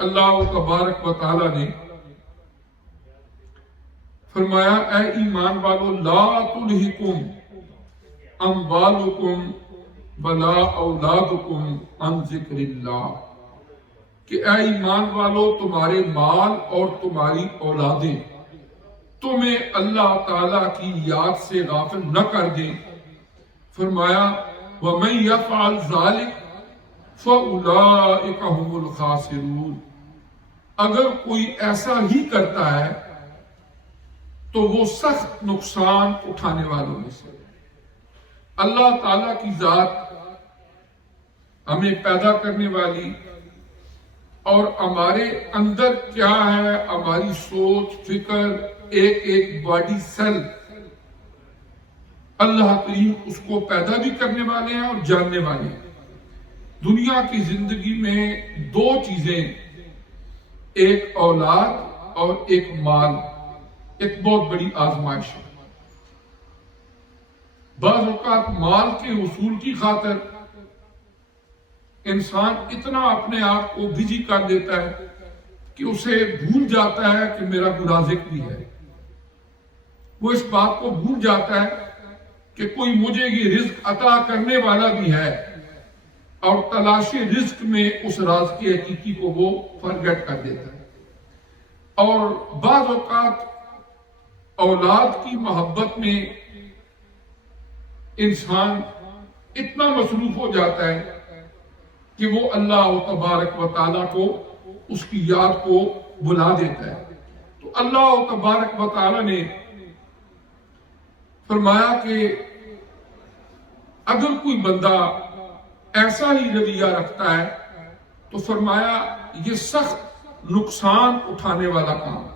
اللہ تبارک و تعالی نے فرمایا اے ایمان والو لا تلہکم اموالکم ولا اولادکم عن ذکر اللہ، کہ اے ایمان والو تمہارے مال اور تمہاری اولادیں تمہیں اللہ تعالیٰ کی یاد سے غافل نہ کر دیں۔ فرمایا وَمَن يَفْعَلْ ذَلِكَ فَأُولَٰئِكَ هُمُ الْخَاسِرُونَ، اگر کوئی ایسا ہی کرتا ہے تو وہ سخت نقصان اٹھانے والوں میں سے۔ اللہ تعالیٰ کی ذات ہمیں پیدا کرنے والی اور ہمارے اندر کیا ہے، ہماری سوچ فکر، ایک ایک باڈی سیل، اللہ کریم اس کو پیدا بھی کرنے والے ہیں اور جاننے والے ہیں۔ دنیا کی زندگی میں دو چیزیں، ایک اولاد اور ایک مال، ایک بہت بڑی آزمائش ہے۔ بعض اوقات مال کے حصول کی خاطر انسان اتنا اپنے آپ کو بزی کر دیتا ہے کہ اسے بھول جاتا ہے کہ میرا کوئی رازق بھی ہے۔ وہ اس بات کو بھول جاتا ہے کہ کوئی مجھے یہ رزق عطا کرنے والا بھی ہے، اور تلاش رزق میں اس راز کی حقیقی کو وہ فرگٹ کر دیتا ہے۔ اور بعض اوقات اولاد کی محبت میں انسان اتنا مصروف ہو جاتا ہے کہ وہ اللہ تبارک و تعالیٰ کو، اس کی یاد کو بلا دیتا ہے۔ تو اللہ تبارک و تعالیٰ نے فرمایا کہ اگر کوئی بندہ ایسا ہی رویہ رکھتا ہے تو فرمایا یہ سخت نقصان اٹھانے والا کام۔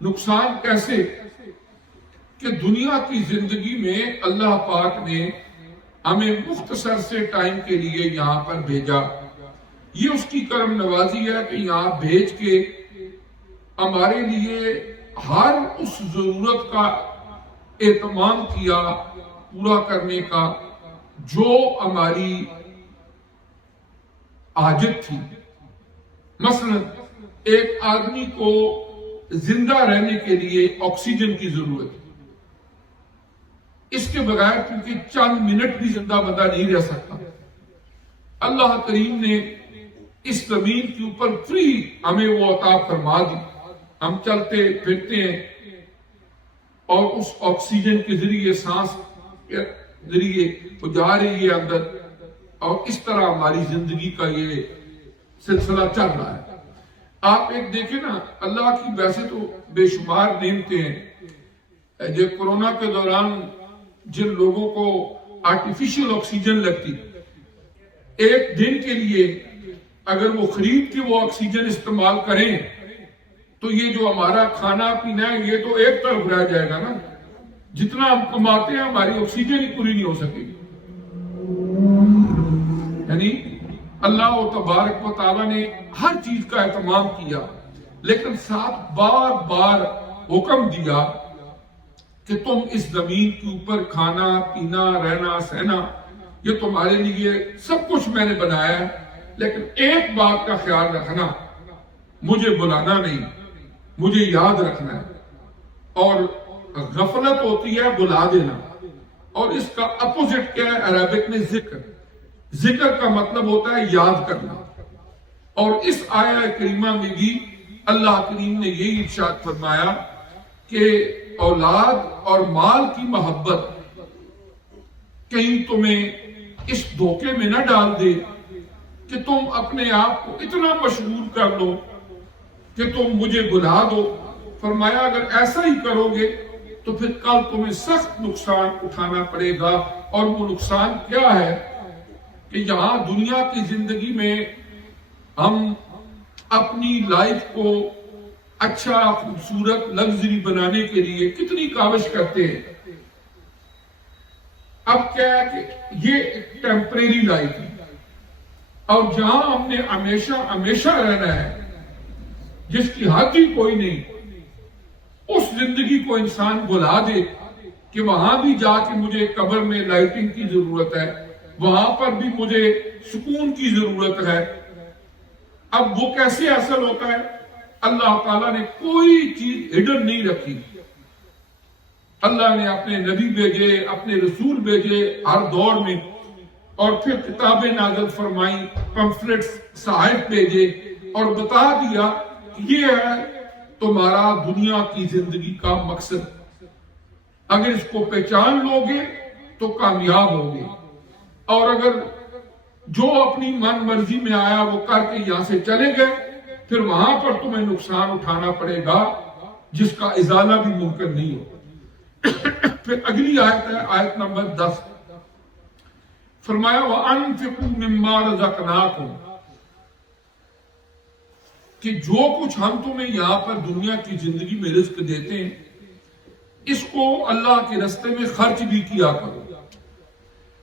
نقصان کیسے؟ کہ دنیا کی زندگی میں اللہ پاک نے ہمیں مختصر سے ٹائم کے لیے یہاں پر بھیجا، یہ اس کی کرم نوازی ہے کہ یہاں بھیج کے ہمارے لیے ہر اس ضرورت کا اہتمام کیا، پورا کرنے کا جو ہماری حاجت تھی۔ مثلا ایک آدمی کو زندہ رہنے کے لیے آکسیجن کی ضرورت ہے، اس کے بغیر کیونکہ چند منٹ بھی زندہ بندہ نہیں رہ سکتا۔ اللہ کریم نے اس زمین کے اوپر فری ہمیں وہ عطا فرما دی، ہم چلتے پھرتے ہیں اور اس آکسیجن کے ذریعے، سانس کے ذریعے وہ جا رہی ہے اندر، اور اس طرح ہماری زندگی کا یہ سلسلہ چل رہا ہے۔ آپ ایک دیکھیں نا، اللہ کی ویسے تو بے شمار نعمتیں ہیں۔ جو کورونا کے دوران جن لوگوں کو آرٹیفیشل آکسیجن لگتی، ایک دن کے لیے اگر وہ خرید کے وہ آکسیجن استعمال کریں تو یہ جو ہمارا کھانا پینا ہے یہ تو ایک طرف رہ جائے گا نا، جتنا ہم کماتے ہیں ہماری آکسیجن ہی پوری نہیں ہو سکے گی۔ یعنی اللہ تبارک و تعالیٰ نے ہر چیز کا اہتمام کیا، لیکن ساتھ بار بار حکم دیا کہ تم اس زمین کے اوپر کھانا پینا رہنا سہنا یہ تمہارے لیے سب کچھ میں نے بنایا ہے، لیکن ایک بات کا خیال رکھنا، مجھے بلانا نہیں، مجھے یاد رکھنا ہے۔ اور غفلت ہوتی ہے بلا دینا، اور اس کا اپوزٹ کیا ہے عربک میں؟ ذکر۔ ذکر کا مطلب ہوتا ہے یاد کرنا۔ اور اس آیہ کریمہ میں بھی اللہ کریم نے یہی ارشاد فرمایا کہ اولاد اور مال کی محبت کہیں تمہیں اس دھوکے میں نہ ڈال دے کہ تم اپنے آپ کو اتنا مشغول کر لو کہ تم مجھے بلا دو۔ فرمایا اگر ایسا ہی کرو گے تو پھر کل تمہیں سخت نقصان اٹھانا پڑے گا۔ اور وہ نقصان کیا ہے کہ یہاں دنیا کی زندگی میں ہم اپنی لائف کو اچھا خوبصورت لگژری بنانے کے لیے کتنی کاوش کرتے ہیں۔ اب کیا ہے کہ یہ ایک ٹیمپریری لائف ہے، اور جہاں ہم نے ہمیشہ رہنا ہے، جس کی حد ہی کوئی نہیں، اس زندگی کو انسان بلا دے کہ وہاں بھی جا کے مجھے قبر میں لائٹنگ کی ضرورت ہے، وہاں پر بھی مجھے سکون کی ضرورت ہے۔ اب وہ کیسے حاصل ہوتا ہے؟ اللہ تعالیٰ نے کوئی چیز ہڈن نہیں رکھی. اللہ نے اپنے نبی بھیجے، اپنے رسول بھیجے ہر دور میں، اور پھر کتابیں نازل فرمائیں، پمفلٹس، صحائف بھیجے، اور بتا دیا کہ یہ ہے تمہارا دنیا کی زندگی کا مقصد. اگر اس کو پہچان لو گے تو کامیاب ہوگے، اور اگر جو اپنی من مرضی میں آیا وہ کر کے یہاں سے چلے گئے، پھر وہاں پر تمہیں نقصان اٹھانا پڑے گا جس کا ازالہ بھی ممکن نہیں ہو. پھر اگلی آیت ہے، آیت نمبر 10. فرمایا وَأَنفِقُوا مِمَّا رَزَقْنَاكُمْ، کہ جو کچھ ہم تمہیں یہاں پر دنیا کی زندگی میں رزق دیتے ہیں اس کو اللہ کے راستے میں خرچ بھی کیا کرو.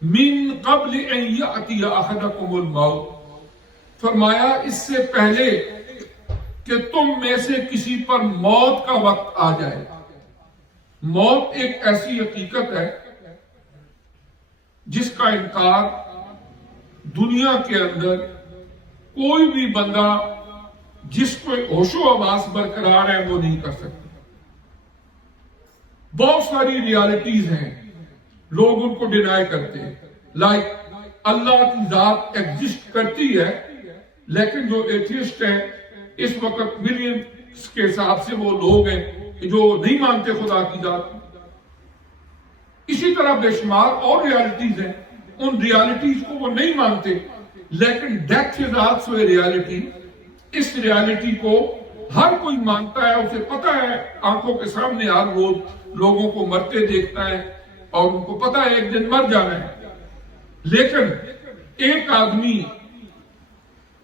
من قبل ان یأتی احدکم الموت، فرمایا اس سے پہلے کہ تم میں سے کسی پر موت کا وقت آ جائے. موت ایک ایسی حقیقت ہے جس کا انکار دنیا کے اندر کوئی بھی بندہ جس کو ہوش و حواس برقرار ہے وہ نہیں کر سکتا. بہت ساری ریالٹیز ہیں، لوگ ان کو ڈینائی کرتے ہیں. لائک اللہ کی ذات ایگزسٹ کرتی ہے، لیکن جو ایتھیسٹ ہیں اس وقت ملینز کے حساب سے وہ لوگ ہیں جو نہیں مانتے خدا کی ذات. اسی طرح بے شمار اور ریالٹیز ہیں، ان ریالٹیز کو وہ نہیں مانتے، لیکن death is also a reality. اس ریالٹی کو ہر کوئی مانتا ہے، اسے پتا ہے، آنکھوں کے سامنے ہر روز لوگوں کو مرتے دیکھتا ہے اور ان کو پتا ہے ایک دن مر جانا ہے. لیکن ایک آدمی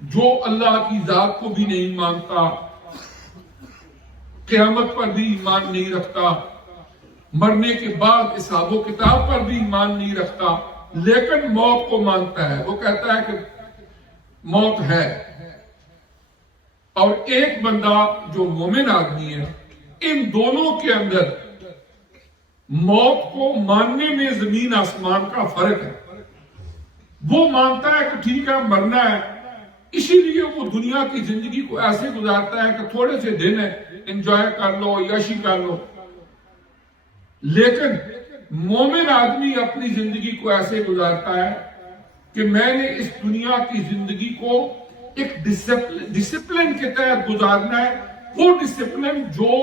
جو اللہ کی ذات کو بھی نہیں مانتا، قیامت پر بھی ایمان نہیں رکھتا، مرنے کے بعد حساب و کتاب پر بھی ایمان نہیں رکھتا، لیکن موت کو مانتا ہے، وہ کہتا ہے کہ موت ہے. اور ایک بندہ جو مومن آدمی ہے، ان دونوں کے اندر موت کو ماننے میں زمین آسمان کا فرق ہے. وہ مانتا ہے کہ ٹھیک ہے مرنا ہے، اسی لیے وہ دنیا کی زندگی کو ایسے گزارتا ہے کہ تھوڑے سے دن ہے، انجوائے کر لو، یاشی کر لو. لیکن مومن آدمی اپنی زندگی کو ایسے گزارتا ہے کہ میں نے اس دنیا کی زندگی کو ایک ڈسپلن کے تحت گزارنا ہے، وہ ڈسپلن جو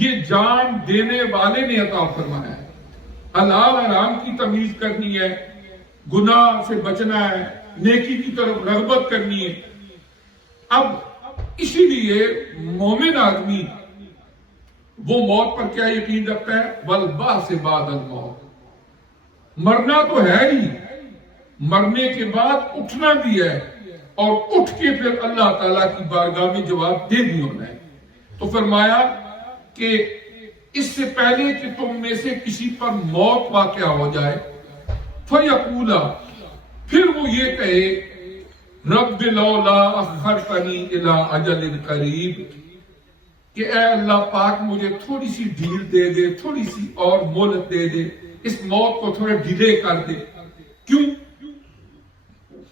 یہ جان دینے والے نے عطا فرمایا ہے. حلال حرام کی تمیز کرنی ہے، گناہ سے بچنا ہے، نیکی کی طرف رغبت کرنی ہے. اب اسی لیے مومن آدمی وہ موت پر کیا یقین رکھتا ہے؟ والبعث بعد الموت، مرنا تو ہے ہی، مرنے کے بعد اٹھنا بھی ہے، اور اٹھ کے پھر اللہ تعالیٰ کی بارگاہ میں جواب دے بھی ہونا ہے. تو فرمایا کہ اس سے پہلے کہ تم میں سے کسی پر موت واقع ہو جائے، فَيَقُولَ، پھر وہ یہ کہے رب لولا اخرتنی الی اجل قریب، کہ اے اللہ پاک مجھے تھوڑی سی ڈھیل دے دے، تھوڑی سی اور مہلت دے دے، اس موت کو تھوڑا ڈیلے کر دے. کیوں؟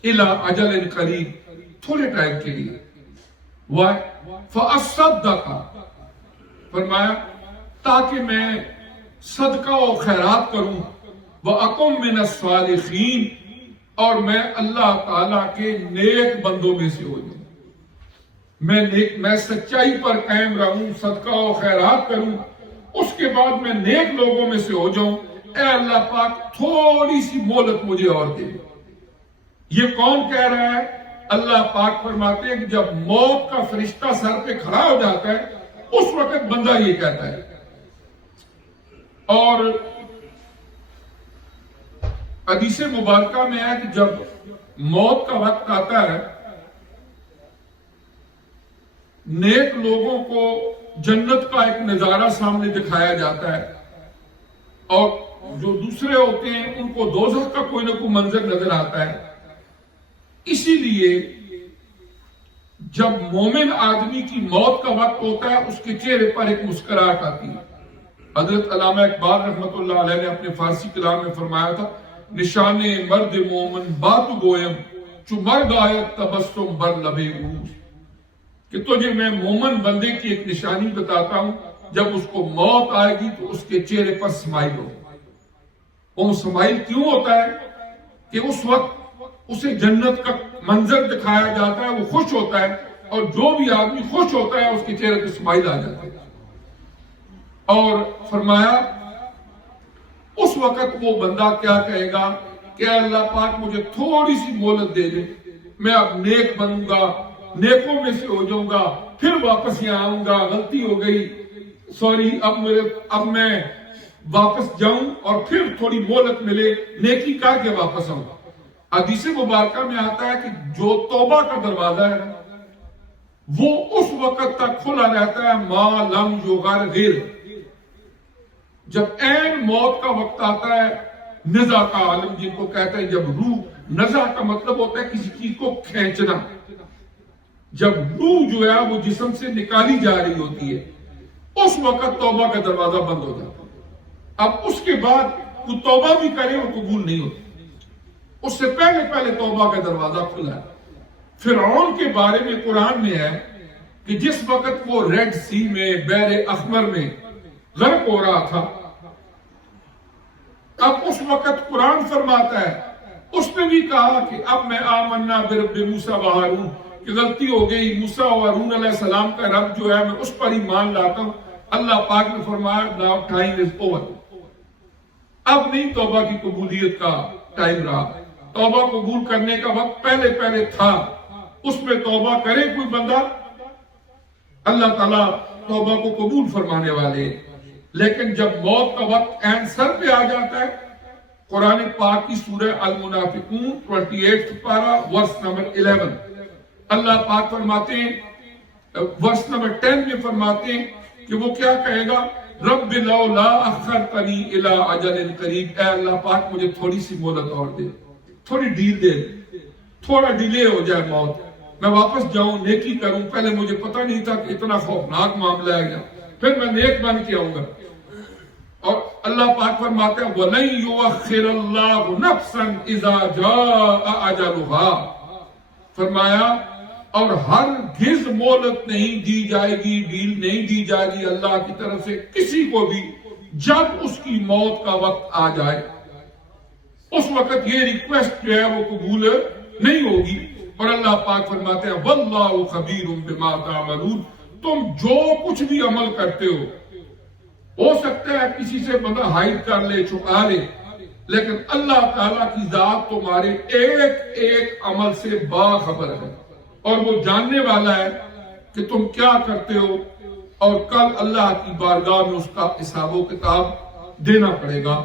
الی اجل قریب، تھوڑے ٹائم کے لیے. فَأَصَّدَّقَ، فرمایا تاکہ میں صدقہ و خیرات کروں، وَأَكُن مِّنَ الصَّالِحِينَ، اور میں اللہ تعالیٰ کے نیک بندوں میں سے ہو جاؤں. میں سچائی پر قائم رہوں، صدقہ و خیرات کروں، اس کے بعد میں نیک لوگوں میں سے ہو جاؤں. اے اللہ پاک تھوڑی سی مہلت مجھے اور دے. یہ کون کہہ رہا ہے؟ اللہ پاک فرماتے ہیں کہ جب موت کا فرشتہ سر پہ کھڑا ہو جاتا ہے اس وقت بندہ یہ کہتا ہے. اور حدیث مبارکہ میں ہے کہ جب موت کا وقت آتا ہے، نیک لوگوں کو جنت کا ایک نظارہ سامنے دکھایا جاتا ہے، اور جو دوسرے ہوتے ہیں ان کو دوزخ کا کوئی نہ کوئی منظر نظر آتا ہے. اسی لیے جب مومن آدمی کی موت کا وقت ہوتا ہے اس کے چہرے پر ایک مسکراہٹ آتی ہے. حضرت علامہ اقبال رحمت اللہ علیہ نے اپنے فارسی کلام میں فرمایا تھا، نشانے مرد مومن بات گویم چو مرد آیت تبسم بر لبے اوست. کہ تجھے میں مومن بندے کی ایک نشانی بتاتا ہوں، جب اس کو موت آئے گی تو اس کے چہرے پر سمائل ہو۔ وہ سمائل کیوں ہوتا ہے؟ کہ اس وقت اسے جنت کا منظر دکھایا جاتا ہے، وہ خوش ہوتا ہے، اور جو بھی آدمی خوش ہوتا ہے اس کے چہرے پہ سمائل آ جاتا ہے۔ اور فرمایا اس وقت وہ بندہ کیا کہے گا کہ اللہ پاک مجھے تھوڑی سی مہلت دے دے، میں اب نیک بنوں گا، نیکوں میں سے ہو جاؤں گا، پھر واپس یہاں آؤں گا، غلطی ہو گئی، سوری، اب میں واپس جاؤں اور پھر تھوڑی مہلت ملے، نیکی کر کے واپس آؤں۔ حدیث مبارکہ میں آتا ہے کہ جو توبہ کا دروازہ ہے وہ اس وقت تک کھلا رہتا ہے ما لم یغرغر، جب عین موت کا وقت آتا ہے، نزع کا عالم جن کو کہتے ہیں، جب روح، نزع کا مطلب ہوتا ہے کسی چیز کو کھینچنا، جب روح جو ہے وہ جسم سے نکالی جا رہی ہوتی ہے، اس وقت توبہ کا دروازہ بند ہو جاتا ہے۔ اب اس کے بعد وہ توبہ بھی کرے وہ قبول نہیں ہوتی، اس سے پہلے توبہ کا دروازہ کھلا ہے۔ فرعون کے بارے میں قرآن میں ہے کہ جس وقت وہ ریڈ سی میں، بحر احمر میں غرق ہو رہا تھا، اب اس وقت قرآن فرماتا ہے اس نے بھی کہا کہ اب میں آمنا برب موسیٰ و ہارون، کہ غلطی ہو گئی، موسیٰ و ہارون علیہ السلام کا رب جو ہے میں اس پر ایمان لاتا ہوں۔ اللہ پاک نے فرمایا now time is over، اب نہیں توبہ کی قبولیت کا ٹائم رہا، توبہ قبول کرنے کا وقت پہلے تھا، اس میں توبہ کرے کوئی بندہ، اللہ تعالیٰ توبہ کو قبول فرمانے والے۔ لیکن جب موت کا وقت عین سر پہ آ جاتا ہے، قرآن پاک کی سورہ المنافقون 28 پارہ ورس نمبر 11، اللہ پاک فرماتے ہیں، ورس نمبر 10 میں فرماتے ہیں کہ وہ کیا کہے گا، رب لولا اخرتنی الی اجل قریب، اے اللہ پاک مجھے تھوڑی سی مہلت اور دے، تھوڑی ڈیل دے، تھوڑا ڈیلے ہو جائے موت، میں واپس جاؤں، نیکی کروں، پہلے مجھے پتہ نہیں تھا کہ اتنا خوفناک معاملہ ہے گا، پھر میں نیک بن کے آؤں گا۔ اور اللہ پاک فرماتے ہیں وَلَن يُؤَخِّرَ اللَّهُ نَفْسًا إِذَا جَاءَ أَجَلُهَا، فرمایا اور ہرگز مہلت نہیں دی جائے گی، ڈیل نہیں دی جائے گی اللہ کی طرف سے کسی کو بھی، جب اس کی موت کا وقت آ جائے، اس وقت یہ ریکویسٹ جو ہے وہ قبول نہیں ہوگی۔ اور اللہ پاک فرماتے ہیں وَاللَّهُ خَبِيرٌ بِمَا تَعْمَلُونَ، تم جو کچھ بھی عمل کرتے ہو سکتا ہے کسی سے بندہ ہائڈ کر لے، چھپا لے، لیکن اللہ تعالیٰ کی ذات تمہارے ایک ایک عمل سے باخبر ہے، اور وہ جاننے والا ہے کہ تم کیا کرتے ہو، اور کل اللہ کی بارگاہ میں اس کا حساب و کتاب دینا پڑے گا۔